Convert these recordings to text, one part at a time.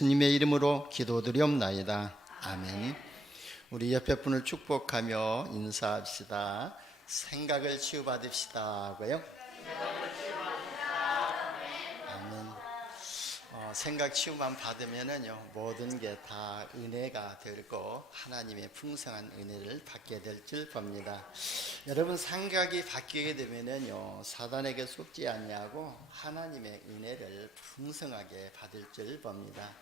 예수님의 이름으로 기도드리옵나이다. 아멘. 우리 옆에 분을 축복하며 인사합시다. 생각을 치유받읍시다 하고요. 아멘. 생각 치유만 받으면은요, 모든 게 다 은혜가 되고 하나님의 풍성한 은혜를 받게 될 줄 봅니다. 여러분, 생각이 바뀌게 되면은요, 사단에게 속지 아니하고 하나님의 은혜를 풍성하게 받을 줄 봅니다.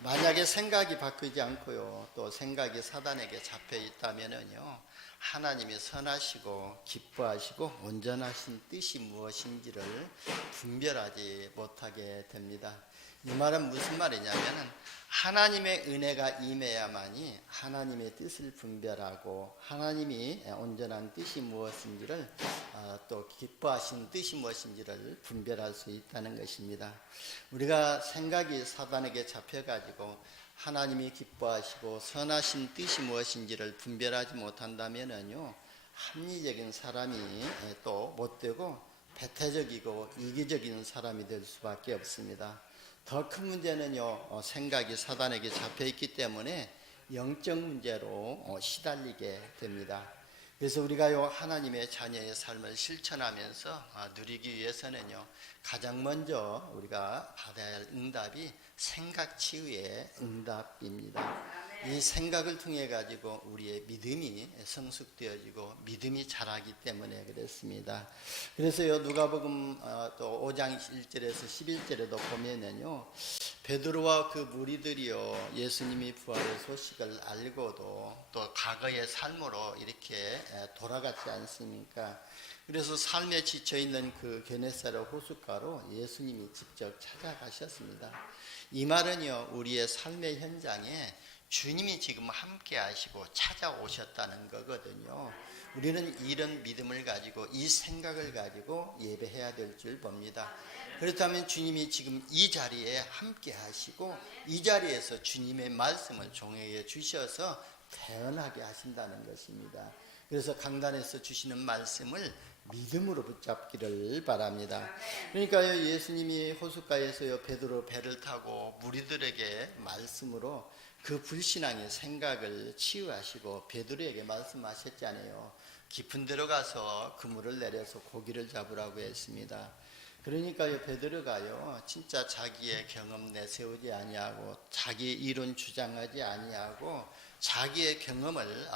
만약에 생각이 바뀌지 않고요, 또 생각이 사단에게 잡혀 있다면은요, 하나님이 선하시고 기뻐하시고 온전하신 뜻이 무엇인지를 분별하지 못하게 됩니다. 이 말은 무슨 말이냐면은 하나님의 은혜가 임해야만이 하나님의 뜻을 분별하고 하나님이 온전한 뜻이 무엇인지를 또 기뻐하신 뜻이 무엇인지를 분별할 수 있다는 것입니다. 우리가 생각이 사단에게 잡혀가지고 하나님이 기뻐하시고 선하신 뜻이 무엇인지를 분별하지 못한다면요, 합리적인 사람이 또 못되고 배타적이고 이기적인 사람이 될 수밖에 없습니다. 더 큰 문제는요, 생각이 사단에게 잡혀있기 때문에 영적 문제로 시달리게 됩니다. 그래서 우리가요, 하나님의 자녀의 삶을 실천하면서 누리기 위해서는요, 가장 먼저 우리가 받아야 할 응답이 생각 치유의 응답입니다. 이 생각을 통해 가지고 우리의 믿음이 성숙되어지고 믿음이 자라기 때문에 그렇습니다. 그래서요, 누가복음 또 5장 1절에서 11절에도 보면은요, 베드로와 그 무리들이요, 예수님이 부활의 소식을 알고도 또 과거의 삶으로 이렇게 돌아갔지 않습니까? 그래서 삶에 지쳐있는 그 게네사렛 호숫가로 예수님이 직접 찾아가셨습니다. 이 말은요, 우리의 삶의 현장에 주님이 지금 함께 하시고 찾아오셨다는 거거든요. 우리는 이런 믿음을 가지고 이 생각을 가지고 예배해야 될 줄 봅니다. 그렇다면 주님이 지금 이 자리에 함께 하시고 이 자리에서 주님의 말씀을 종에게 주셔서 태어나게 하신다는 것입니다. 그래서 강단에서 주시는 말씀을 믿음으로 붙잡기를 바랍니다. 그러니까 예수님이 호숫가에서요, 베드로 배를 타고 무리들에게 말씀으로 그 불신앙의 생각을 치유하시고 베드로에게 말씀하셨잖아요. 깊은 데로 가서 그물을 내려서 고기를 잡으라고 했습니다. 그러니까요, 베드로가요, 진짜 자기의 경험 내세우지 아니하고 자기 이론 주장하지 아니하고 자기의 경험을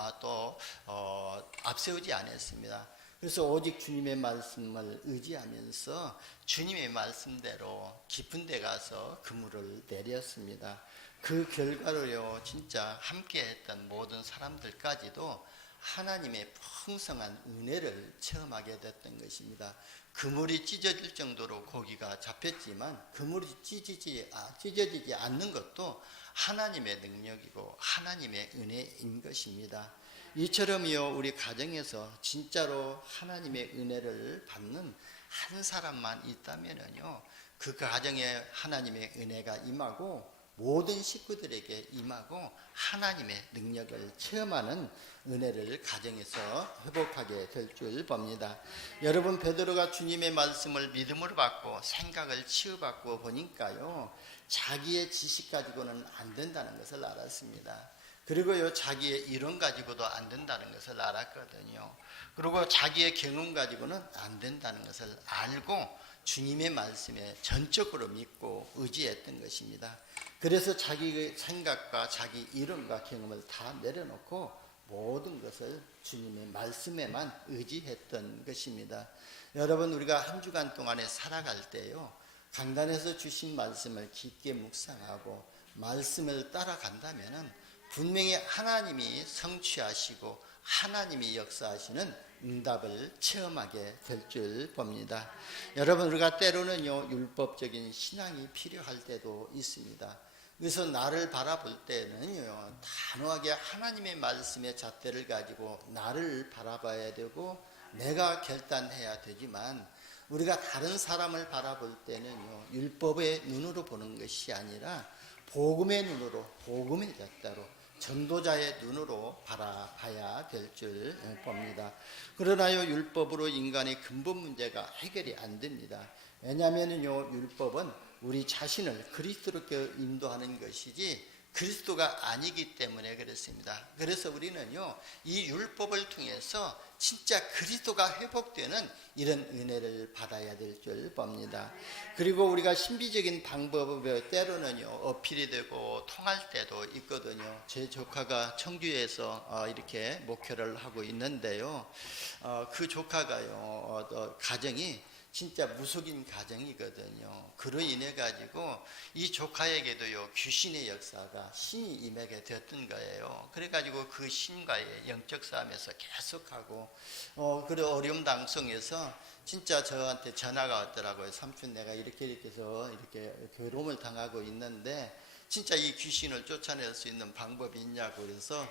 앞세우지 않았습니다. 그래서 오직 주님의 말씀을 의지하면서 주님의 말씀대로 깊은 데 가서 그물을 내렸습니다. 그 결과로요, 진짜 함께 했던 모든 사람들까지도 하나님의 풍성한 은혜를 체험하게 됐던 것입니다. 그물이 찢어질 정도로 고기가 잡혔지만 그물이 찢어지지 않는 것도 하나님의 능력이고 하나님의 은혜인 것입니다. 이처럼요, 우리 가정에서 진짜로 하나님의 은혜를 받는 한 사람만 있다면요, 그 가정에 하나님의 은혜가 임하고 모든 식구들에게 임하고 하나님의 능력을 체험하는 은혜를 가정에서 회복하게 될 줄 봅니다. 여러분, 베드로가 주님의 말씀을 믿음으로 받고 생각을 치유받고 보니까요, 자기의 지식 가지고는 안 된다는 것을 알았습니다. 그리고요, 자기의 이론 가지고도 안 된다는 것을 알았거든요. 그리고 자기의 경험 가지고는 안 된다는 것을 알고 주님의 말씀에 전적으로 믿고 의지했던 것입니다. 그래서 자기의 생각과 자기 이론과 경험을 다 내려놓고 모든 것을 주님의 말씀에만 의지했던 것입니다. 여러분, 우리가 한 주간 동안에 살아갈 때요, 강단에서 주신 말씀을 깊게 묵상하고 말씀을 따라간다면은 분명히 하나님이 성취하시고 하나님이 역사하시는 응답을 체험하게 될 줄 봅니다. 여러분, 우리가 때로는요, 율법적인 신앙이 필요할 때도 있습니다. 그래서 나를 바라볼 때는요, 단호하게 하나님의 말씀의 잣대를 가지고 나를 바라봐야 되고 내가 결단해야 되지만, 우리가 다른 사람을 바라볼 때는요, 율법의 눈으로 보는 것이 아니라 복음의 눈으로, 복음의 잣대로, 전도자의 눈으로 바라봐야 될 줄 봅니다. 그러나요, 율법으로 인간의 근본 문제가 해결이 안 됩니다. 왜냐하면요, 율법은 우리 자신을 그리스도롭게 인도하는 것이지 그리스도가 아니기 때문에 그렇습니다. 그래서 우리는요, 이 율법을 통해서 진짜 그리스도가 회복되는 이런 은혜를 받아야 될 줄 봅니다. 그리고 우리가 신비적인 방법에 때로는요, 어필이 되고 통할 때도 있거든요. 제 조카가 청주에서 이렇게 목회를 하고 있는데요, 그 조카가요, 가정이 진짜 무속인 가정이거든요. 그로 인해 가지고 이 조카에게도요, 귀신의 역사가 신이 임하게 되었던 거예요. 그래 가지고 그 신과의 영적 싸움에서 계속하고 그래 어려움 당성에서 진짜 저한테 전화가 왔더라고요. 삼촌, 내가 이렇게 해서 이렇게 괴로움을 당하고 있는데 진짜 이 귀신을 쫓아낼 수 있는 방법이 있냐고. 그래서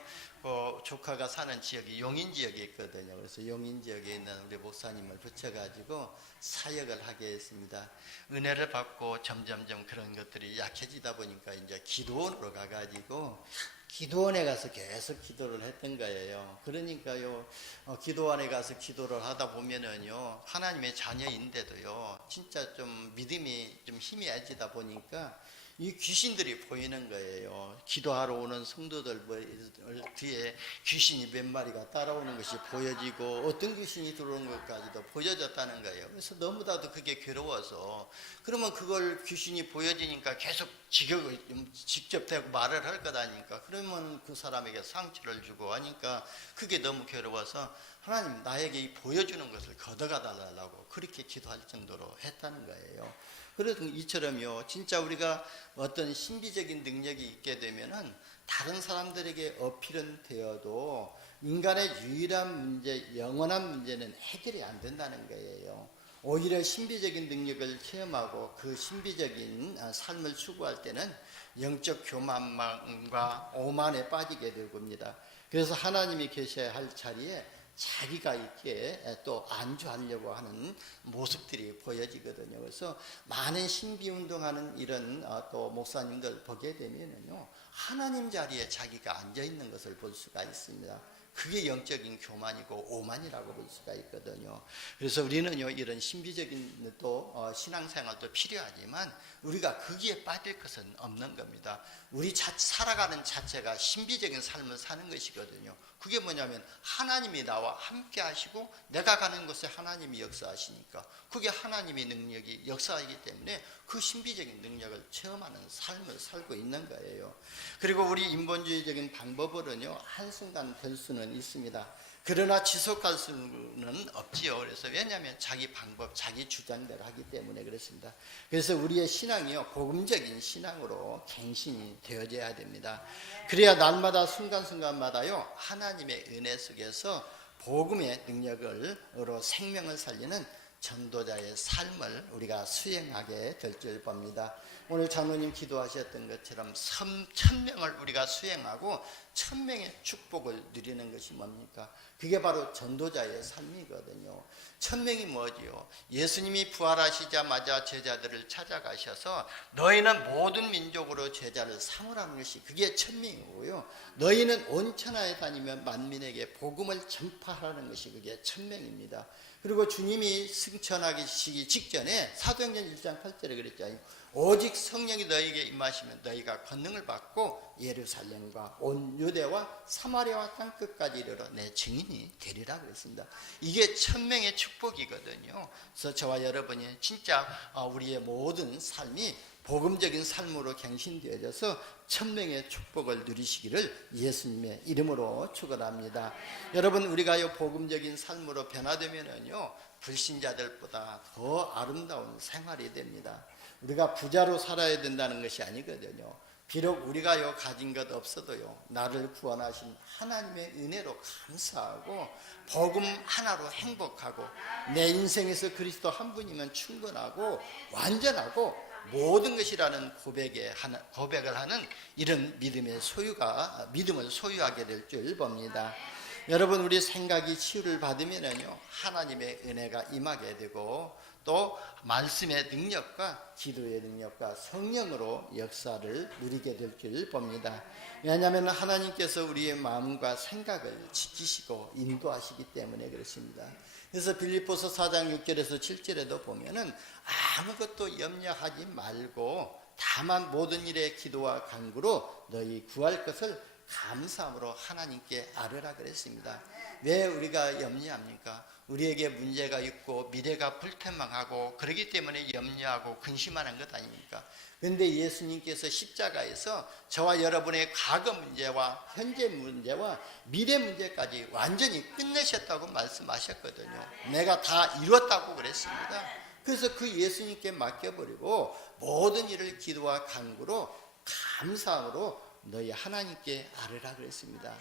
조카가 사는 지역이 용인 지역에 있거든요. 그래서 용인 지역에 있는 우리 목사님을 붙여가지고 사역을 하게 했습니다. 은혜를 받고 점점점 그런 것들이 약해지다 보니까 이제 기도원으로 가가지고 기도원에 가서 계속 기도를 했던 거예요. 그러니까요, 기도원에 가서 기도를 하다 보면은요, 하나님의 자녀인데도요, 진짜 좀 믿음이 좀 희미해지다 보니까 이 귀신들이 보이는 거예요. 기도하러 오는 성도들 뒤에 귀신이 몇 마리가 따라오는 것이 보여지고 어떤 귀신이 들어오는 것까지도 보여졌다는 거예요. 그래서 너무나도 그게 괴로워서, 그러면 그걸 귀신이 보여지니까 계속 직접 대고 말을 할 거다니까, 그러면 그 사람에게 상처를 주고 하니까 그게 너무 괴로워서 하나님, 나에게 보여주는 것을 걷어가 달라고 그렇게 기도할 정도로 했다는 거예요. 그래서 이처럼요, 진짜 우리가 어떤 신비적인 능력이 있게 되면은 다른 사람들에게 어필은 되어도 인간의 유일한 문제, 영원한 문제는 해결이 안 된다는 거예요. 오히려 신비적인 능력을 체험하고 그 신비적인 삶을 추구할 때는 영적 교만과 오만에 빠지게 될 겁니다. 그래서 하나님이 계셔야 할 자리에 자기가 있게 또 안주하려고 하는 모습들이 보여지거든요. 그래서 많은 신비운동하는 이런 또 목사님들 보게 되면요, 하나님 자리에 자기가 앉아 있는 것을 볼 수가 있습니다. 그게 영적인 교만이고 오만이라고 볼 수가 있거든요. 그래서 우리는요, 이런 신비적인 또 신앙생활도 필요하지만 우리가 거기에 빠질 것은 없는 겁니다. 우리 살아가는 자체가 신비적인 삶을 사는 것이거든요. 그게 뭐냐면 하나님이 나와 함께 하시고 내가 가는 곳에 하나님이 역사하시니까 그게 하나님의 능력이 역사이기 때문에 그 신비적인 능력을 체험하는 삶을 살고 있는 거예요. 그리고 우리 인본주의적인 방법으로는요, 한순간 될 수는 있습니다. 그러나 지속할 수는 없지요. 그래서 왜냐하면 자기 방법, 자기 주장대로 하기 때문에 그렇습니다. 그래서 우리의 신앙이요, 복음적인 신앙으로 갱신이 되어져야 됩니다. 그래야 날마다 순간순간마다요, 하나님의 은혜 속에서 복음의 능력으로 생명을 살리는 전도자의 삶을 우리가 수행하게 될 줄 봅니다. 오늘 장로님 기도하셨던 것처럼 1000명을 우리가 수행하고 1000명의 축복을 누리는 것이 뭡니까? 그게 바로 전도자의 삶이거든요. 1000명이 뭐지요? 예수님이 부활하시자마자 제자들을 찾아가셔서 너희는 모든 민족으로 제자를 삼으라는 것이 그게 1000명이고요. 너희는 온 천하에 다니며 만민에게 복음을 전파하라는 것이 그게 1000명입니다. 그리고 주님이 승천하시기 직전에 사도행전 1장 8절에 그랬잖아요. 오직 성령이 너희에게 임하시면 너희가 권능을 받고 예루살렘과 온 유대와 사마리아와 땅끝까지 이르러 내 증인이 되리라 그랬습니다. 이게 1000명의 축복이거든요. 그래서 저와 여러분이 진짜 우리의 모든 삶이 복음적인 삶으로 갱신되어져서 1000명의 축복을 누리시기를 예수님의 이름으로 축원합니다. 여러분, 우리가 복음적인 삶으로 변화되면은요, 불신자들보다 더 아름다운 생활이 됩니다. 우리가 부자로 살아야 된다는 것이 아니거든요. 비록 우리가 가진 것 없어도요, 나를 구원하신 하나님의 은혜로 감사하고 복음 하나로 행복하고 내 인생에서 그리스도 한 분이면 충분하고 완전하고 모든 것이라는 고백을 하는 이런 믿음을 소유하게 될 줄 봅니다. 여러분, 우리 생각이 치유를 받으면요, 하나님의 은혜가 임하게 되고 또 말씀의 능력과 기도의 능력과 성령으로 역사를 누리게 될 줄 봅니다. 왜냐하면 하나님께서 우리의 마음과 생각을 지키시고 인도하시기 때문에 그렇습니다. 그래서 빌립보서 4장 6절에서 7절에도 보면은 아무것도 염려하지 말고 다만 모든 일에 기도와 간구로 너희 구할 것을 감사함으로 하나님께 아뢰라 그랬습니다. 왜 우리가 염려합니까? 우리에게 문제가 있고 미래가 불투명하고 그렇기 때문에 염려하고 근심하는 것 아닙니까? 그런데 예수님께서 십자가에서 저와 여러분의 과거 문제와 현재 문제와 미래 문제까지 완전히 끝내셨다고 말씀하셨거든요. 내가 다 이뤘다고 그랬습니다. 그래서 그 예수님께 맡겨버리고 모든 일을 기도와 간구로 감사함으로 너희 하나님께 아뢰라 그랬습니다.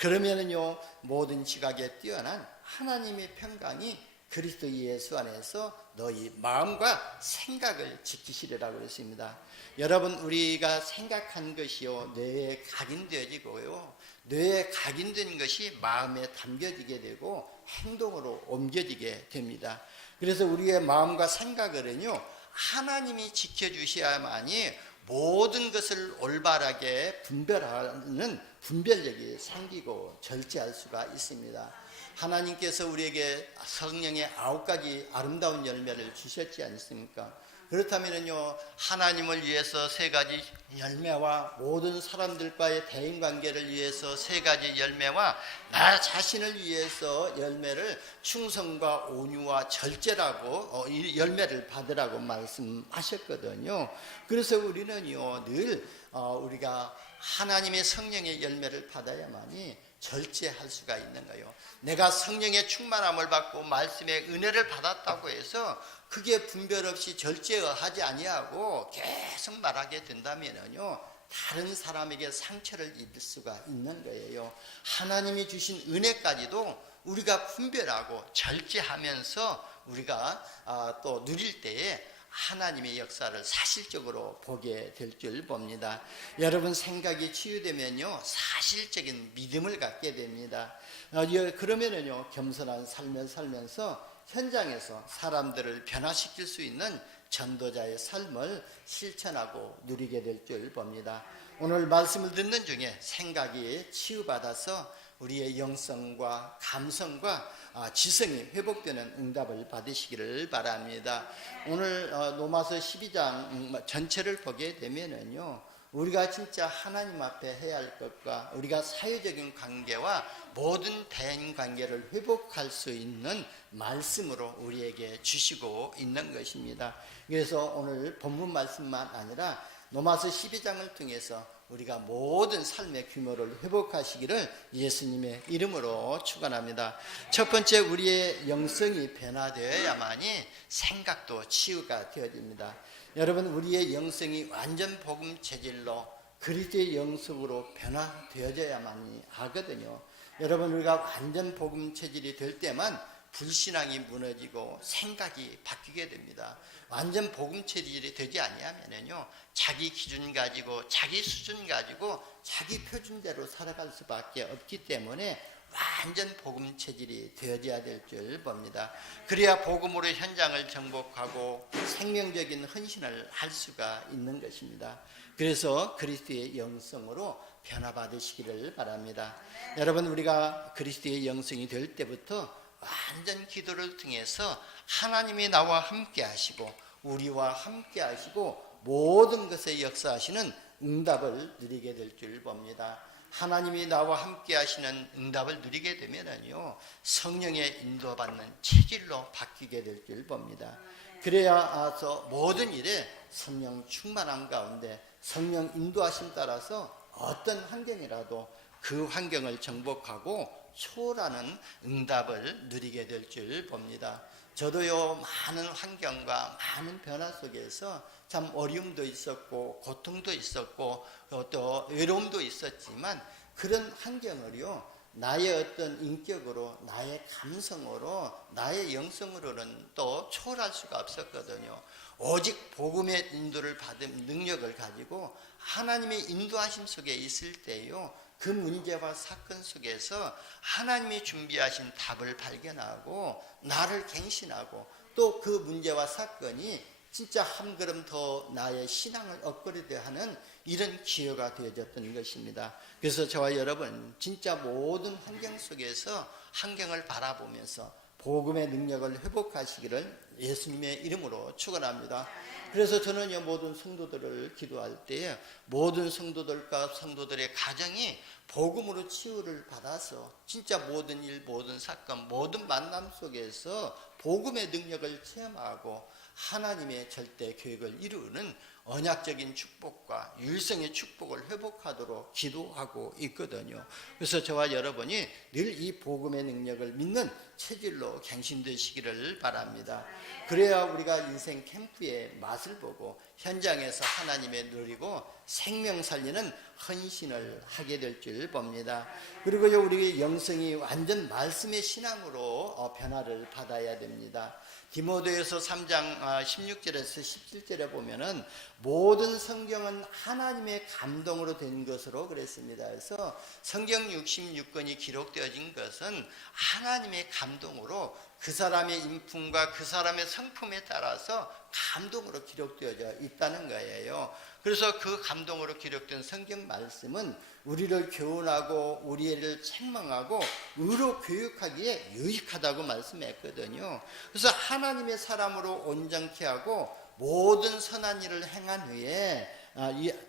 그러면은요, 모든 지각에 뛰어난 하나님의 평강이 그리스도 예수 안에서 너희 마음과 생각을 지키시리라고 그랬습니다. 여러분, 우리가 생각한 것이요 뇌에 각인되어지고요, 뇌에 각인된 것이 마음에 담겨지게 되고 행동으로 옮겨지게 됩니다. 그래서 우리의 마음과 생각을요 하나님이 지켜주셔야만이 모든 것을 올바르게 분별하는 분별력이 생기고 절제할 수가 있습니다. 하나님께서 우리에게 성령의 9가지 아름다운 열매를 주셨지 않습니까? 그렇다면요, 하나님을 위해서 3가지 열매와 모든 사람들과의 대인관계를 위해서 3가지 열매와 나 자신을 위해서 열매를 충성과 온유와 절제라고 열매를 받으라고 말씀하셨거든요. 그래서 우리는요 늘 우리가 하나님의 성령의 열매를 받아야만이 절제할 수가 있는 거예요. 내가 성령의 충만함을 받고 말씀의 은혜를 받았다고 해서 그게 분별 없이 절제하지 아니하고 계속 말하게 된다면요 다른 사람에게 상처를 입을 수가 있는 거예요. 하나님이 주신 은혜까지도 우리가 분별하고 절제하면서 우리가 또 누릴 때에 하나님의 역사를 사실적으로 보게 될 줄 봅니다. 여러분, 생각이 치유되면요 사실적인 믿음을 갖게 됩니다. 그러면은요 겸손한 삶을 살면서 현장에서 사람들을 변화시킬 수 있는 전도자의 삶을 실천하고 누리게 될 줄 봅니다. 오늘 말씀을 듣는 중에 생각이 치유받아서 우리의 영성과 감성과 지성이 회복되는 응답을 받으시기를 바랍니다. 오늘 로마서 12장 전체를 보게 되면은요 우리가 진짜 하나님 앞에 해야 할 것과 우리가 사회적인 관계와 모든 대인 관계를 회복할 수 있는 말씀으로 우리에게 주시고 있는 것입니다. 그래서 오늘 본문 말씀만 아니라 로마서 12장을 통해서 우리가 모든 삶의 규모를 회복하시기를 예수님의 이름으로 축원합니다. 첫 번째, 우리의 영성이 변화되어야만이 생각도 치유가 되어집니다. 여러분, 우리의 영성이 완전 복음 체질로 그리스도의 영성으로 변화되어져야만이 하거든요. 여러분, 우리가 완전 복음 체질이 될 때만 불신앙이 무너지고 생각이 바뀌게 됩니다. 완전 복음 체질이 되지 아니하면요 자기 기준 가지고 자기 수준 가지고 자기 표준대로 살아갈 수밖에 없기 때문에 완전 복음 체질이 되어져야 될 줄 봅니다. 그래야 복음으로 현장을 정복하고 생명적인 헌신을 할 수가 있는 것입니다. 그래서 그리스도의 영성으로 변화받으시기를 바랍니다. 여러분, 우리가 그리스도의 영성이 될 때부터 완전 기도를 통해서 하나님이 나와 함께 하시고 우리와 함께 하시고 모든 것에 역사하시는 응답을 누리게 될 줄 봅니다. 하나님이 나와 함께 하시는 응답을 누리게 되면은요 성령의 인도받는 체질로 바뀌게 될 줄 봅니다. 그래야서 모든 일에 성령 충만한 가운데 성령 인도하심 따라서 어떤 환경이라도 그 환경을 정복하고 초월하는 응답을 누리게 될 줄 봅니다. 저도요 많은 환경과 많은 변화 속에서 참 어려움도 있었고 고통도 있었고 또 외로움도 있었지만 그런 환경을요 나의 어떤 인격으로 나의 감성으로 나의 영성으로는 또 초월할 수가 없었거든요. 오직 복음의 인도를 받은 능력을 가지고 하나님의 인도하심 속에 있을 때요 그 문제와 사건 속에서 하나님이 준비하신 답을 발견하고 나를 갱신하고 또 그 문제와 사건이 진짜 한 걸음 더 나의 신앙을 업그레이드 하는 이런 기회가 되어졌던 것입니다. 그래서 저와 여러분 진짜 모든 환경 속에서 환경을 바라보면서 복음의 능력을 회복하시기를 예수님의 이름으로 축원합니다. 그래서 저는요, 모든 성도들을 기도할 때에 모든 성도들과 성도들의 가정이 복음으로 치유를 받아서 진짜 모든 일, 모든 사건, 모든 만남 속에서 복음의 능력을 체험하고 하나님의 절대 계획을 이루는 언약적인 축복과 유일성의 축복을 회복하도록 기도하고 있거든요. 그래서 저와 여러분이 늘 이 복음의 능력을 믿는 체질로 갱신되시기를 바랍니다. 그래야 우리가 인생 캠프의 맛을 보고 현장에서 하나님의 누리고 생명 살리는 헌신을 하게 될 줄 봅니다. 그리고요, 우리 영성이 완전 말씀의 신앙으로 변화를 받아야 됩니다. 디모데후서 3장 16절에서 17절에 보면은 모든 성경은 하나님의 감동으로 된 것으로 그랬습니다. 그래서 성경 66권이 기록되어진 것은 하나님의 감동으로 그 사람의 인품과 그 사람의 성품에 따라서 감동으로 기록되어져 있다는 거예요. 그래서 그 감동으로 기록된 성경 말씀은 우리를 교훈하고 우리를 책망하고 의로 교육하기에 유익하다고 말씀했거든요. 그래서 하나님의 사람으로 온전케 하고 모든 선한 일을 행한 후에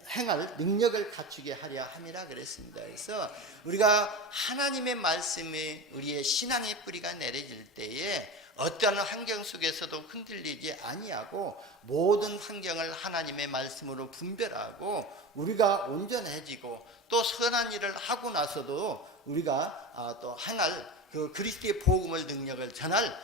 행할 능력을 갖추게 하려 함이라 그랬습니다. 그래서 우리가 하나님의 말씀이 우리의 신앙의 뿌리가 내려질 때에 어떠한 환경 속에서도 흔들리지 아니하고 모든 환경을 하나님의 말씀으로 분별하고 우리가 온전해지고 또 선한 일을 하고 나서도 우리가 또 행할 그 그리스도의 복음을 능력을 전할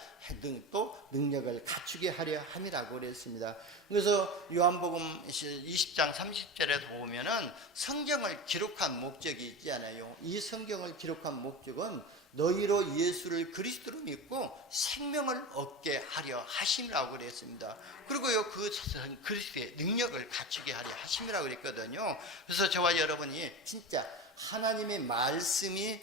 또 능력을 갖추게 하려 함이라고 그랬습니다. 그래서 요한복음 20장 30절에 보면은 성경을 기록한 목적이 있잖아요. 이 성경을 기록한 목적은 너희로 예수를 그리스도로 믿고 생명을 얻게 하려 하심이라고 그랬습니다. 그리고요, 그 그리스도의 능력을 갖추게 하려 하심이라고 그랬거든요. 그래서 저와 여러분이 진짜 하나님의 말씀이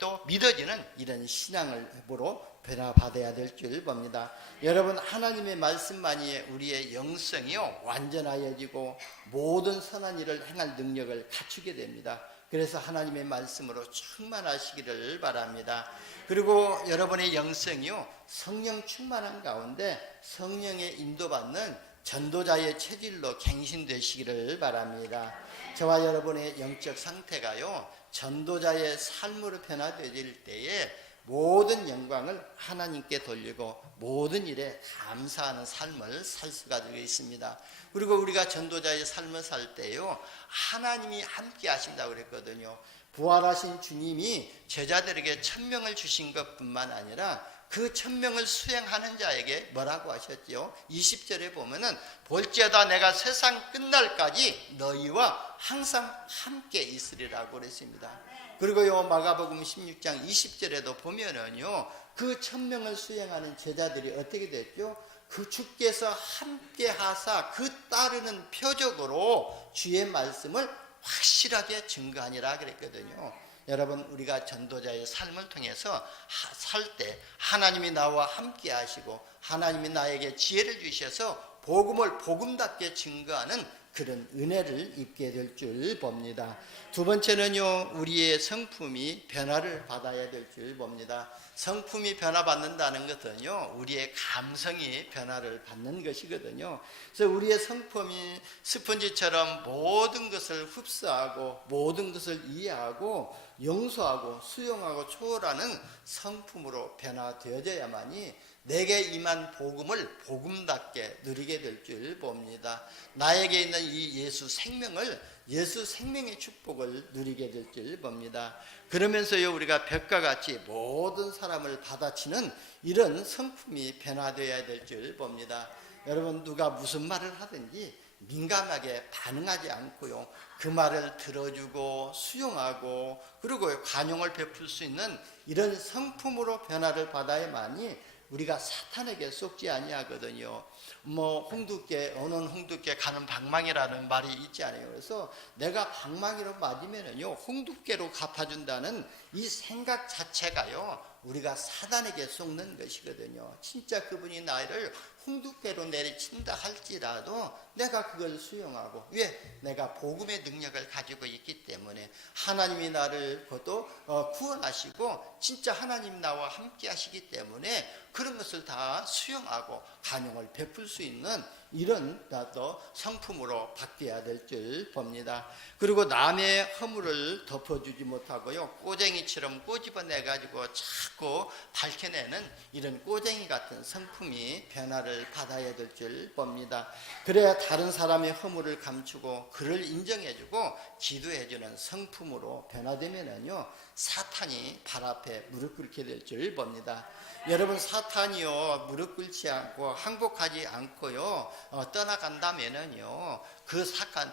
또 믿어지는 이런 신앙을 보러 변화받아야 될 줄 봅니다. 여러분, 하나님의 말씀만이 우리의 영성이요 완전하여지고 모든 선한 일을 행할 능력을 갖추게 됩니다. 그래서 하나님의 말씀으로 충만하시기를 바랍니다. 그리고 여러분의 영성이요 성령 충만한 가운데 성령의 인도받는 전도자의 체질로 갱신되시기를 바랍니다. 저와 여러분의 영적 상태가요 전도자의 삶으로 변화되질 때에 모든 영광을 하나님께 돌리고 모든 일에 감사하는 삶을 살 수가 되어 있습니다. 그리고 우리가 전도자의 삶을 살 때요 하나님이 함께 하신다고 그랬거든요. 부활하신 주님이 제자들에게 천명을 주신 것뿐만 아니라 그 천명을 수행하는 자에게 뭐라고 하셨죠? 20절에 보면은 볼지어다 내가 세상 끝날까지 너희와 항상 함께 있으리라고 그랬습니다. 그리고요 마가복음 16장 20절에도 보면은요 그 천명을 수행하는 제자들이 어떻게 됐죠? 그 주께서 함께 하사 그 따르는 표적으로 주의 말씀을 확실하게 증거하니라 그랬거든요. 여러분, 우리가 전도자의 삶을 통해서 살 때 하나님이 나와 함께 하시고 하나님이 나에게 지혜를 주셔서 복음을 복음답게 증거하는 그런 은혜를 입게 될 줄 봅니다. 두 번째는요, 우리의 성품이 변화를 받아야 될 줄 봅니다. 성품이 변화받는다는 것은요, 우리의 감성이 변화를 받는 것이거든요. 그래서 우리의 성품이 스펀지처럼 모든 것을 흡수하고 모든 것을 이해하고 용서하고 수용하고 초월하는 성품으로 변화되어져야만이 내게 임한 복음을 복음답게 누리게 될 줄 봅니다. 나에게 있는 이 예수 생명을 예수 생명의 축복을 누리게 될 줄 봅니다. 그러면서요 우리가 벽과 같이 모든 사람을 받아치는 이런 성품이 변화되어야 될 줄 봅니다. 여러분, 누가 무슨 말을 하든지 민감하게 반응하지 않고요 그 말을 들어주고 수용하고 그리고 관용을 베풀 수 있는 이런 성품으로 변화를 받아야만이 우리가 사탄에게 속지 아니하거든요. 오는 홍두깨 가는 방망이라는 말이 있지 않아요. 그래서 내가 방망이로 맞으면은요 홍두깨로 갚아준다는 이 생각 자체가요 우리가 사단에게 속는 것이거든요. 진짜 그분이 나를 홍두깨로 내리친다 할지라도 내가 그걸 수용하고, 왜? 내가 복음의 능력을 가지고 있기 때문에 하나님이 나를 또 구원하시고 진짜 하나님 나와 함께 하시기 때문에 그런 것을 다 수용하고 간용을 베풀 수 있는 이런 또 성품으로 바뀌어야 될 줄 봅니다. 그리고 남의 허물을 덮어주지 못하고요, 꼬쟁이처럼 꼬집어내 가지고 자꾸 밝혀내는 이런 꼬쟁이 같은 성품이 변화를 받아야 될 줄 봅니다. 그래야 다른 사람의 허물을 감추고 그를 인정해주고 기도해주는 성품으로 변화되면은요, 사탄이 발 앞에 무릎 꿇게 될 줄 봅니다. 여러분, 사탄이요 무릎 꿇지 않고 항복하지 않고요 떠나간다면은요, 그 사건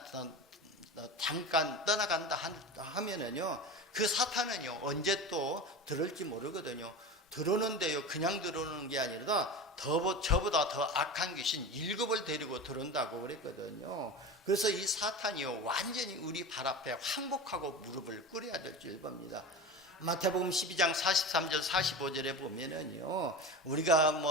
잠깐 떠나간다 하면은요, 그 사탄은요 언제 또 들을지 모르거든요. 들어오는데요, 그냥 들어오는 게 아니라 저보다 더 악한 귀신 7을 데리고 들어온다고 그랬거든요. 그래서 이 사탄이요 완전히 우리 발 앞에 항복하고 무릎을 꿇어야 될 줄 봅니다. 마태복음 12장 43절 45절에 보면은요, 우리가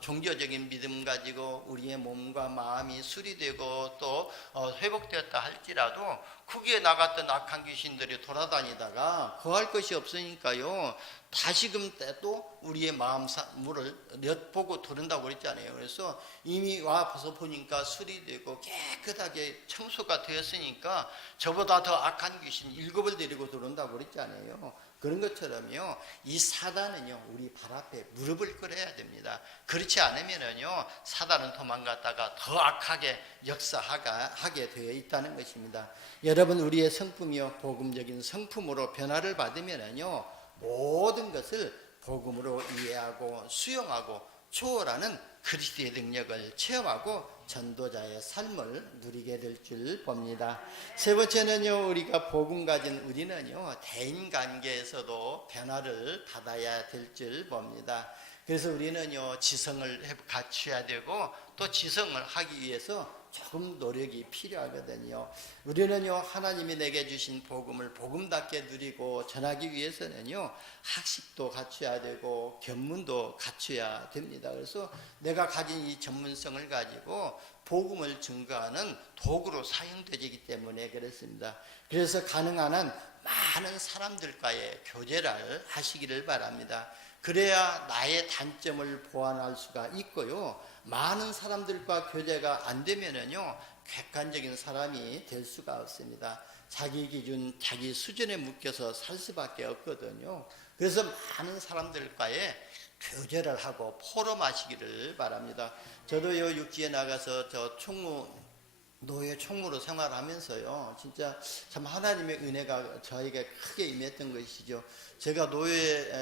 종교적인 믿음 가지고 우리의 몸과 마음이 수리되고 또 회복되었다 할지라도 거기에 나갔던 악한 귀신들이 돌아다니다가 거할 것이 없으니까요, 다시금 또 우리의 마음물을 엿보고 들은다고 그랬잖아요. 그래서 이미 와서 보니까 수리되고 깨끗하게 청소가 되었으니까 저보다 더 악한 귀신 7을 데리고 들어온다고 그랬잖아요. 그런 것처럼요, 이 사단은요 우리 발 앞에 무릎을 꿇어야 됩니다. 그렇지 않으면은요, 사단은 도망갔다가 더 악하게 역사하게 되어 있다는 것입니다. 여러분, 우리의 성품이요 복음적인 성품으로 변화를 받으면은요, 모든 것을 복음으로 이해하고 수용하고 초월하는 그리스도의 능력을 체험하고 전도자의 삶을 누리게 될 줄 봅니다. 세 번째는요, 우리가 복음 가진 우리는요 대인관계에서도 변화를 받아야 될 줄 봅니다. 그래서 우리는요 지성을 갖춰야 되고 또 지성을 하기 위해서 조금 노력이 필요하거든요. 우리는요 하나님이 내게 주신 복음을 복음답게 누리고 전하기 위해서는요 학식도 갖춰야 되고 견문도 갖춰야 됩니다. 그래서 내가 가진 이 전문성을 가지고 복음을 증거하는 도구로 사용되기 때문에 그렇습니다. 그래서 가능한 한 많은 사람들과의 교제를 하시기를 바랍니다. 그래야 나의 단점을 보완할 수가 있고요, 많은 사람들과 교제가 안 되면은요 객관적인 사람이 될 수가 없습니다. 자기 기준, 자기 수준에 묶여서 살 수밖에 없거든요. 그래서 많은 사람들과의 교제를 하고 포럼하시기를 바랍니다. 저도요 육지에 나가서 노예 총무로 생활하면서요 진짜 참 하나님의 은혜가 저에게 크게 임했던 것이죠. 제가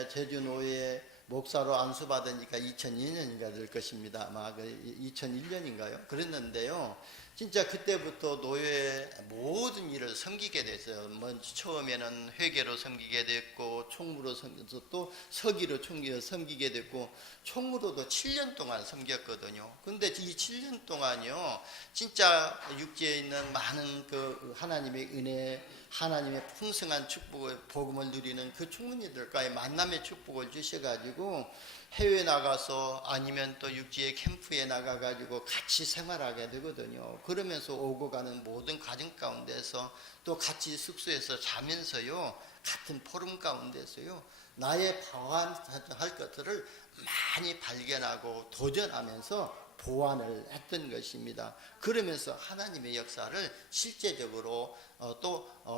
제주 노예 목사로 안수받은 지가 2002년인가 될 것입니다. 아마 2001년인가요? 그랬는데요. 진짜 그때부터 노예 모든 일을 섬기게 됐어요. 처음에는 회계로 섬기게 됐고, 총무로 섬겨서 또 서기로 섬기게 됐고, 총무로도 7년 동안 섬겼거든요. 근데 이 7년 동안요, 진짜 육지에 있는 많은 그 하나님의 은혜, 하나님의 풍성한 축복을, 복음을 누리는 그 총무님들과의 만남의 축복을 주셔가지고 해외에 나가서 아니면 또 육지의 캠프에 나가가지고 같이 생활하게 되거든요. 그러면서 오고 가는 모든 가정 가운데서 또 같이 숙소에서 자면서요, 같은 포럼 가운데서요, 나의 보완할 것들을 많이 발견하고 도전하면서 보완을 했던 것입니다. 그러면서 하나님의 역사를 실제적으로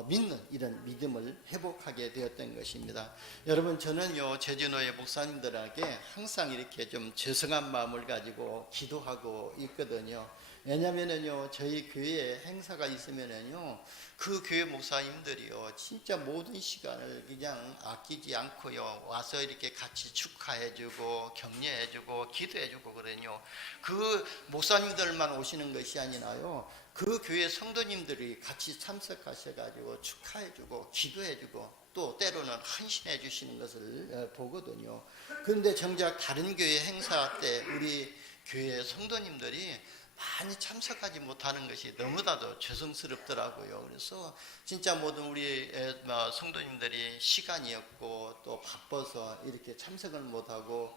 믿는 이런 믿음을 회복하게 되었던 것입니다. 여러분, 저는요 제주노예 목사님들에게 항상 이렇게 좀 죄송한 마음을 가지고 기도하고 있거든요. 왜냐면은요 저희 교회에 행사가 있으면은요 그 교회 목사님들이요 진짜 모든 시간을 그냥 아끼지 않고요 와서 이렇게 같이 축하해주고 격려해주고 기도해주고 그러요. 그 목사님들만 오시는 것이 아니라요 그 교회 성도님들이 같이 참석하셔가지고 축하해주고 기도해주고 또 때로는 헌신해 주시는 것을 보거든요. 그런데 정작 다른 교회 행사 때 우리 교회 성도님들이 많이 참석하지 못하는 것이 너무나도 죄송스럽더라고요. 그래서 진짜 모든 우리 성도님들이 시간이 없고 또 바빠서 이렇게 참석을 못하고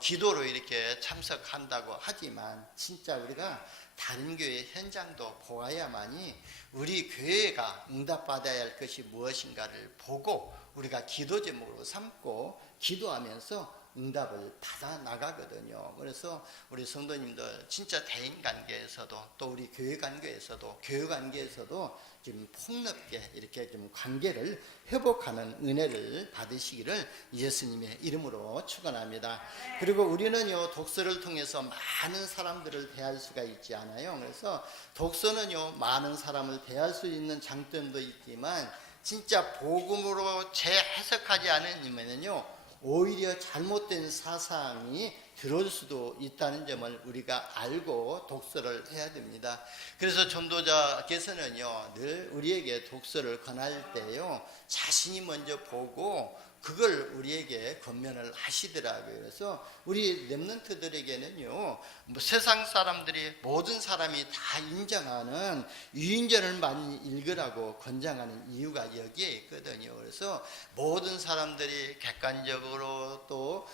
기도로 이렇게 참석한다고 하지만 진짜 우리가 다른 교회 현장도 보아야만이 우리 교회가 응답받아야 할 것이 무엇인가를 보고 우리가 기도 제목으로 삼고 기도하면서 응답을 받아 나가거든요. 그래서 우리 성도님들 진짜 대인 관계에서도 또 우리 교회 관계에서도 교회 관계에서도 좀 폭넓게 이렇게 좀 관계를 회복하는 은혜를 받으시기를 예수님의 이름으로 축원합니다. 그리고 우리는요 독서를 통해서 많은 사람들을 대할 수가 있지 않아요. 그래서 독서는요 많은 사람을 대할 수 있는 장점도 있지만 진짜 복음으로 재해석하지 않으면요 오히려 잘못된 사상이 들어올 수도 있다는 점을 우리가 알고 독서를 해야 됩니다. 그래서 전도자께서는요 늘 우리에게 독서를 권할 때요 자신이 먼저 보고 그걸 우리에게 권면을 하시더라고요. 그래서 우리 렘넌트들에게는요 뭐 세상 사람들이 모든 사람이 다 인정하는 유인전을 많이 읽으라고 권장하는 이유가 여기에 있거든요. 그래서 모든 사람들이 객관적으로 또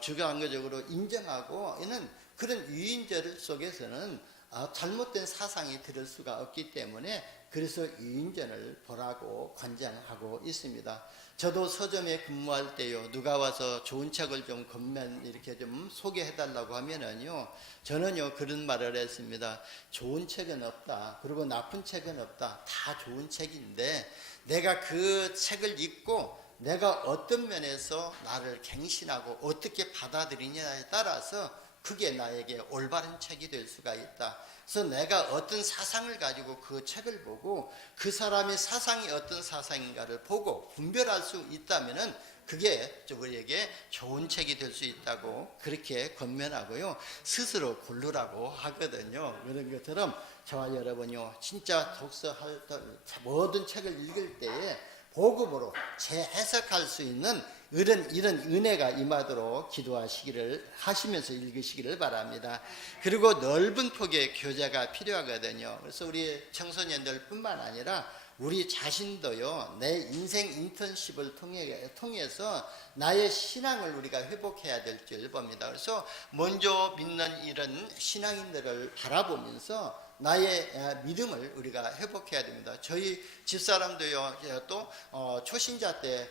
주관적으로 인정하고 이는 그런 유인절 속에서는 잘못된 사상이 들을 수가 없기 때문에 그래서 유인전을 보라고 권장하고 있습니다. 저도 서점에 근무할 때요 누가 와서 좋은 책을 좀 권면 이렇게 좀 소개해 달라고 하면은요 저는요 그런 말을 했습니다. 좋은 책은 없다. 그리고 나쁜 책은 없다. 다 좋은 책인데 내가 그 책을 읽고 내가 어떤 면에서 나를 갱신하고 어떻게 받아들이냐에 따라서 그게 나에게 올바른 책이 될 수가 있다. 그래서 내가 어떤 사상을 가지고 그 책을 보고 그 사람의 사상이 어떤 사상인가를 보고 분별할 수 있다면은 그게 우리에게 좋은 책이 될 수 있다고 그렇게 권면하고요. 스스로 고르라고 하거든요. 그런 것처럼 저와 여러분요 진짜 독서할 모든 책을 읽을 때에 복음으로 재해석할 수 있는 이런 은혜가 임하도록 기도하시기를 하시면서 읽으시기를 바랍니다. 그리고 넓은 폭의 교제가 필요하거든요. 그래서 우리 청소년들 뿐만 아니라 우리 자신도요 내 인생 인턴십을 통해서 나의 신앙을 우리가 회복해야 될 줄 봅니다. 그래서 먼저 믿는 이런 신앙인들을 바라보면서 나의 믿음을 우리가 회복해야 됩니다. 저희 집사람도요 또 초신자 때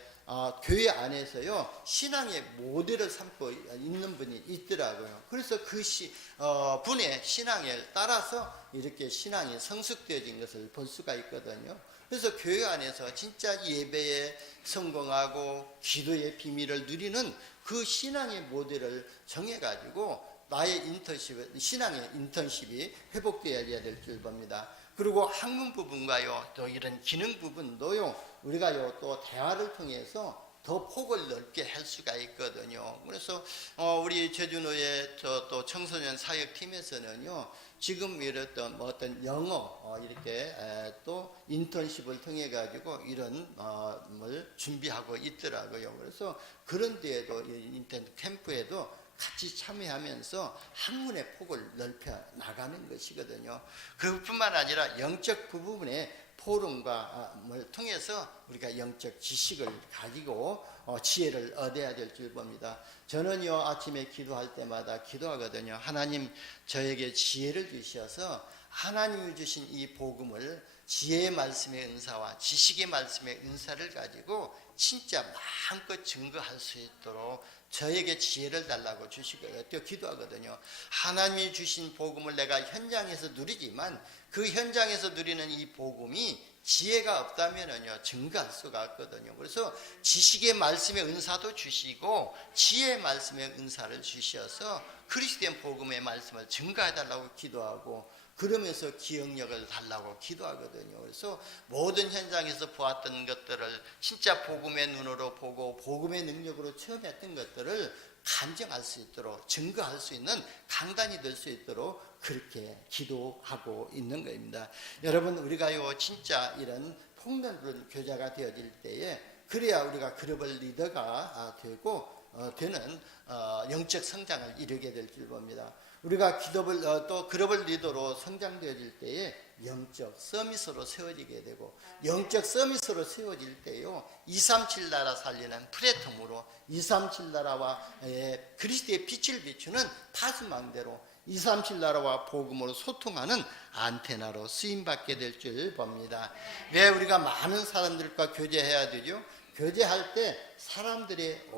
교회 안에서요 신앙의 모델을 삼고 있는 분이 있더라고요. 그래서 그 분의 신앙에 따라서 이렇게 신앙이 성숙되어진 것을 볼 수가 있거든요. 그래서 교회 안에서 진짜 예배에 성공하고 기도의 비밀을 누리는 그 신앙의 모델을 정해가지고 나의 신앙의 인턴십이 회복되어야 될 줄 봅니다. 그리고 학문 부분과요 또 이런 기능 부분도요 우리가요 또 대화를 통해서 더 폭을 넓게 할 수가 있거든요. 그래서 우리 제주노의 또 청소년 사역팀에서는요 지금 이랬던 어떤 영어 이렇게 또 인턴십을 통해 가지고 이런 걸 준비하고 있더라고요. 그래서 그런 데에도 인턴 캠프에도 같이 참여하면서 학문의 폭을 넓혀 나가는 것이거든요. 그뿐만 아니라 영적 부분의 포럼을 통해서 우리가 영적 지식을 가지고 지혜를 얻어야 될 줄 봅니다. 저는요 아침에 기도할 때마다 기도하거든요. 하나님 저에게 지혜를 주셔서 하나님이 주신 이 복음을 지혜의 말씀의 은사와 지식의 말씀의 은사를 가지고 진짜 마음껏 증거할 수 있도록 저에게 지혜를 달라고 주시고요. 또 기도하거든요. 하나님이 주신 복음을 내가 현장에서 누리지만 그 현장에서 누리는 이 복음이 지혜가 없다면요 증거할 수가 없거든요. 그래서 지식의 말씀의 은사도 주시고 지혜의 말씀의 은사를 주셔서 그리스도의 복음의 말씀을 증거해 달라고 기도하고 그러면서 기억력을 달라고 기도하거든요. 그래서 모든 현장에서 보았던 것들을 진짜 복음의 눈으로 보고 복음의 능력으로 체험했던 것들을 간증할 수 있도록 증거할 수 있는 강단이 될 수 있도록 그렇게 기도하고 있는 겁니다. 여러분 우리가요 진짜 이런 폭넓은 교제가 되어질 때에 그래야 우리가 글로벌 리더가 되고 되는 영적 성장을 이루게 될 줄 봅니다. 우리가 또 글로벌 리더로 성장되어질 때에 영적 서밋으로 세워지게 되고, 영적 서밋으로 세워질 때요 237 나라 살리는 플랫폼으로 237 나라와 그리스도의 빛을 비추는 파수망대로 237 나라와 복음으로 소통하는 안테나로 쓰임받게 될 줄 봅니다. 왜 우리가 많은 사람들과 교제해야 되죠? 교제할 때 사람들을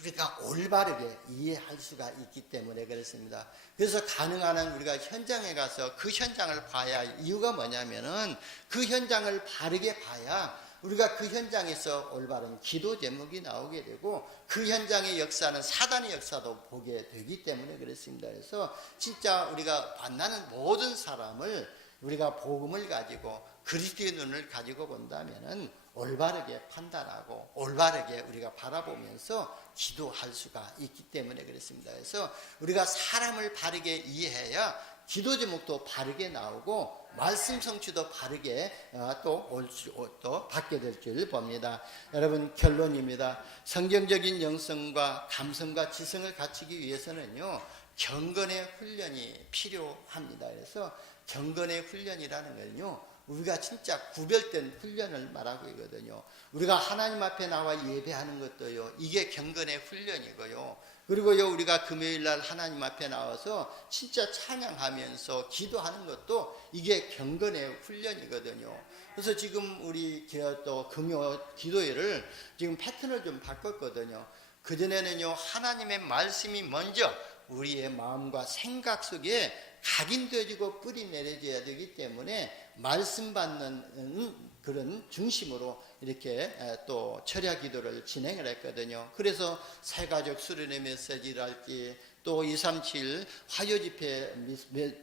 우리가 올바르게 이해할 수가 있기 때문에 그렇습니다. 그래서 가능한 한 우리가 현장에 가서 그 현장을 봐야 할 이유가 뭐냐면은 그 현장을 바르게 봐야 우리가 그 현장에서 올바른 기도 제목이 나오게 되고 그 현장의 역사는 사단의 역사도 보게 되기 때문에 그렇습니다. 그래서 진짜 우리가 만나는 모든 사람을 우리가 복음을 가지고 그리스도의 눈을 가지고 본다면은 올바르게 판단하고 올바르게 우리가 바라보면서 기도할 수가 있기 때문에 그렇습니다. 그래서 우리가 사람을 바르게 이해해야 기도 제목도 바르게 나오고 말씀 성취도 바르게 또 받게 될 줄 봅니다. 여러분, 결론입니다. 성경적인 영성과 감성과 지성을 갖추기 위해서는요 경건의 훈련이 필요합니다. 그래서 경건의 훈련이라는 건요 우리가 진짜 구별된 훈련을 말하고 있거든요. 우리가 하나님 앞에 나와 예배하는 것도요 이게 경건의 훈련이고요. 그리고요 우리가 금요일날 하나님 앞에 나와서 진짜 찬양하면서 기도하는 것도 이게 경건의 훈련이거든요. 그래서 지금 우리 또 금요 기도회를 지금 패턴을 좀 바꿨거든요. 그전에는요 하나님의 말씀이 먼저 우리의 마음과 생각 속에 각인되어지고 뿌리 내려져야 되기 때문에 말씀 받는 그런 중심으로 이렇게 또 철야 기도를 진행을 했거든요. 그래서 새가족 수련의 메시지랄지 또 237 화요 집회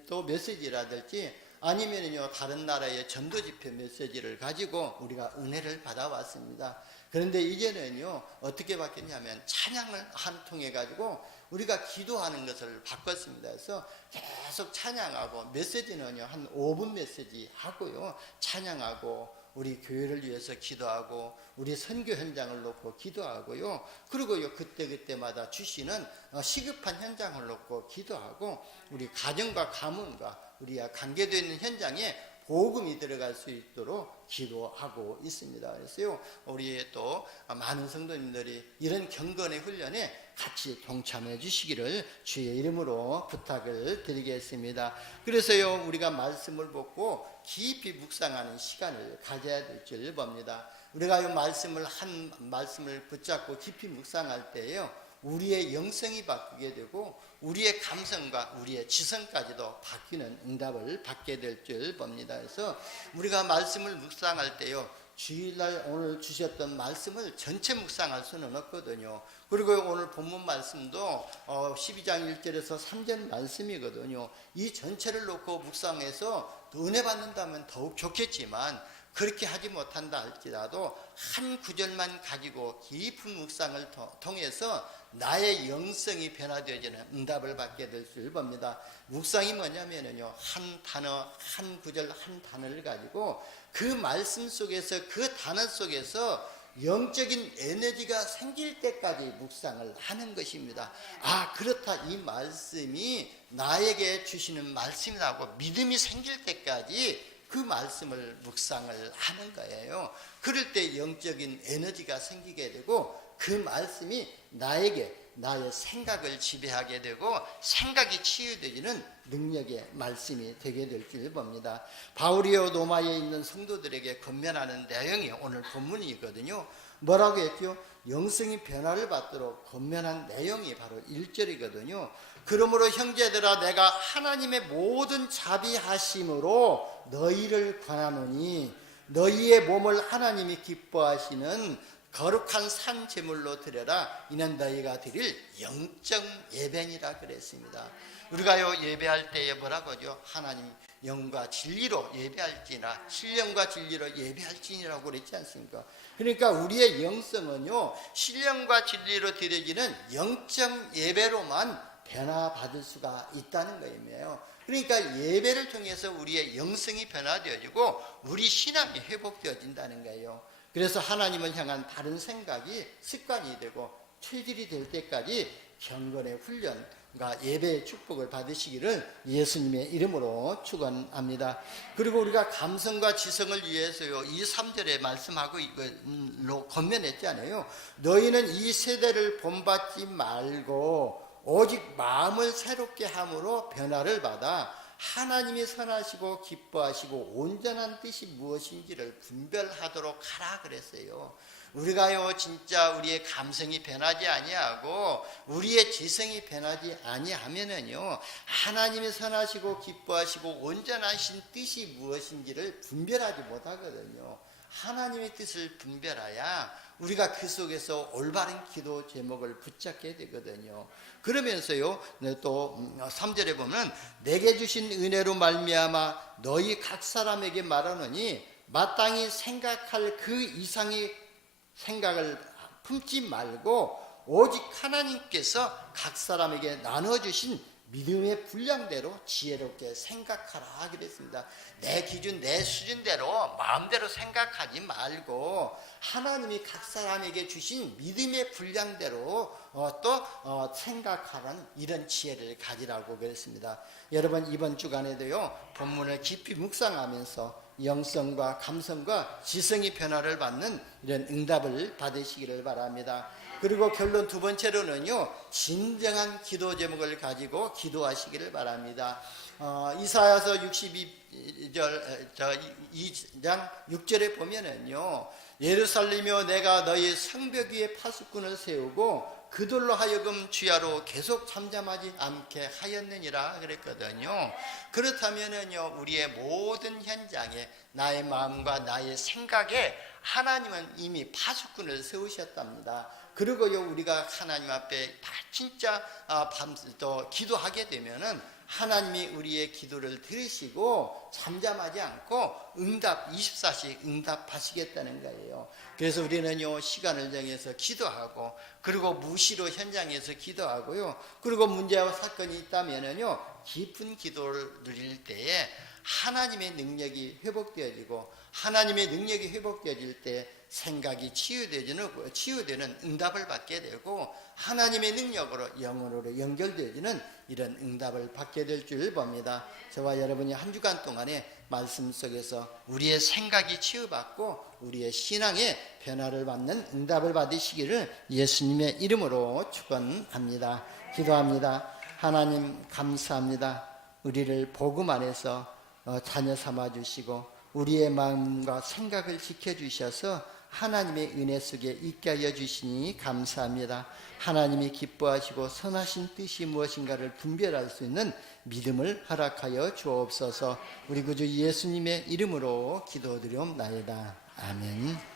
또 메시지라든지 아니면요 다른 나라의 전도 집회 메시지를 가지고 우리가 은혜를 받아왔습니다. 그런데 이제는요 어떻게 바뀌었냐면 찬양을 한 통해 가지고 우리가 기도하는 것을 바꿨습니다. 그래서 계속 찬양하고 메시지는요 한 5분 메시지 하고요 찬양하고 우리 교회를 위해서 기도하고 우리 선교 현장을 놓고 기도하고요. 그리고요 그때마다 주시는 시급한 현장을 놓고 기도하고 우리 가정과 가문과 우리가 관계되어 있는 현장에 복음이 들어갈 수 있도록 기도하고 있습니다. 그래서요 우리 또 많은 성도님들이 이런 경건의 훈련에 같이 동참해 주시기를 주의 이름으로 부탁을 드리겠습니다. 그래서요 우리가 말씀을 보고 깊이 묵상하는 시간을 가져야 될 줄 봅니다. 우리가 이 말씀을 붙잡고 깊이 묵상할 때요 우리의 영성이 바뀌게 되고 우리의 감성과 우리의 지성까지도 바뀌는 응답을 받게 될 줄 봅니다. 그래서 우리가 말씀을 묵상할 때요 주일날 오늘 주셨던 말씀을 전체 묵상할 수는 없거든요. 그리고 오늘 본문 말씀도 12장 1절에서 3절 말씀이거든요. 이 전체를 놓고 묵상해서 은혜 받는다면 더욱 좋겠지만 그렇게 하지 못한다 할지라도 한 구절만 가지고 깊은 묵상을 통해서 나의 영성이 변화되어지는 응답을 받게 될 줄 봅니다. 묵상이 뭐냐면요 한 단어 한 구절 한 단어를 가지고 그 말씀 속에서 그 단어 속에서 영적인 에너지가 생길 때까지 묵상을 하는 것입니다. 아 그렇다 이 말씀이 나에게 주시는 말씀이라고 믿음이 생길 때까지 그 말씀을 묵상을 하는 거예요. 그럴 때 영적인 에너지가 생기게 되고 그 말씀이 나에게 나의 생각을 지배하게 되고 생각이 치유되지는 능력의 말씀이 되게 될 줄 봅니다. 바울이요 로마에 있는 성도들에게 권면하는 내용이 오늘 본문이거든요. 뭐라고 했죠? 영성이 변화를 받도록 권면한 내용이 바로 1절이거든요. 그러므로 형제들아 내가 하나님의 모든 자비하심으로 너희를 권하노니 너희의 몸을 하나님이 기뻐하시는 거룩한 산 제물로 드려라. 이는 너희가 드릴 영적 예배니라 그랬습니다. 우리가요 예배할 때에 뭐라고 하죠? 하나님 영과 진리로 예배할지나 신령과 진리로 예배할지니라고 그랬지 않습니까? 그러니까 우리의 영성은요 신령과 진리로 드려지는 영적 예배로만 변화받을 수가 있다는 거예요. 그러니까 예배를 통해서 우리의 영성이 변화되어지고 우리 신앙이 회복되어진다는 거예요. 그래서 하나님을 향한 바른 생각이 습관이 되고 체질이 될 때까지 경건의 훈련, 예배의 축복을 받으시기를 예수님의 이름으로 축원합니다. 그리고 우리가 감성과 지성을 위해서요, 이 3절에 말씀하고 이걸로 권면했잖아요. 너희는 이 세대를 본받지 말고 오직 마음을 새롭게 함으로 변화를 받아 하나님이 선하시고 기뻐하시고 온전한 뜻이 무엇인지를 분별하도록 하라 그랬어요. 우리가요 진짜 우리의 감성이 변하지 아니하고 우리의 지성이 변하지 아니하면은요 하나님이 선하시고 기뻐하시고 온전하신 뜻이 무엇인지를 분별하지 못하거든요. 하나님의 뜻을 분별해야 우리가 그 속에서 올바른 기도 제목을 붙잡게 되거든요. 그러면서요 또 3절에 보면 내게 주신 은혜로 말미암아 너희 각 사람에게 말하노니 마땅히 생각할 그 이상의 생각을 품지 말고 오직 하나님께서 각 사람에게 나눠주신 믿음의 분량대로 지혜롭게 생각하라 그랬습니다. 내 기준, 내 수준대로 마음대로 생각하지 말고 하나님이 각 사람에게 주신 믿음의 분량대로 또 생각하라는 이런 지혜를 가지라고 그랬습니다. 여러분 이번 주간에도요 본문을 깊이 묵상하면서 영성과 감성과 지성의 변화를 받는 이런 응답을 받으시기를 바랍니다. 그리고 결론 두 번째로는요 진정한 기도 제목을 가지고 기도하시기를 바랍니다. 이사야서 62절 2장 6절에 보면은요 예루살렘이여 내가 너희 성벽 위에 파수꾼을 세우고 그들로 하여금 주야로 계속 잠잠하지 않게 하였느니라 그랬거든요. 그렇다면은요 우리의 모든 현장에 나의 마음과 나의 생각에 하나님은 이미 파수꾼을 세우셨답니다. 그리고요 우리가 하나님 앞에 진짜 또 기도하게 되면은 하나님이 우리의 기도를 들으시고 잠잠하지 않고 24시 응답하시겠다는 거예요. 그래서 우리는요 시간을 정해서 기도하고 그리고 무시로 현장에서 기도하고요. 그리고 문제와 사건이 있다면은요 깊은 기도를 누릴 때에 하나님의 능력이 회복되어지고 하나님의 능력이 회복되어질 때 생각이 치유되는 응답을 받게 되고 하나님의 능력으로 영혼으로 연결되어지는 이런 응답을 받게 될 줄 봅니다. 저와 여러분이 한 주간 동안에 말씀 속에서 우리의 생각이 치유받고 우리의 신앙의 변화를 받는 응답을 받으시기를 예수님의 이름으로 축원합니다. 기도합니다. 하나님 감사합니다. 우리를 복음 안에서 자녀 삼아 주시고 우리의 마음과 생각을 지켜주셔서 하나님의 은혜 속에 있게 하여 주시니 감사합니다. 하나님이 기뻐하시고 선하신 뜻이 무엇인가를 분별할 수 있는 믿음을 허락하여 주옵소서. 우리 구주 예수님의 이름으로 기도드리옵나이다. 아멘.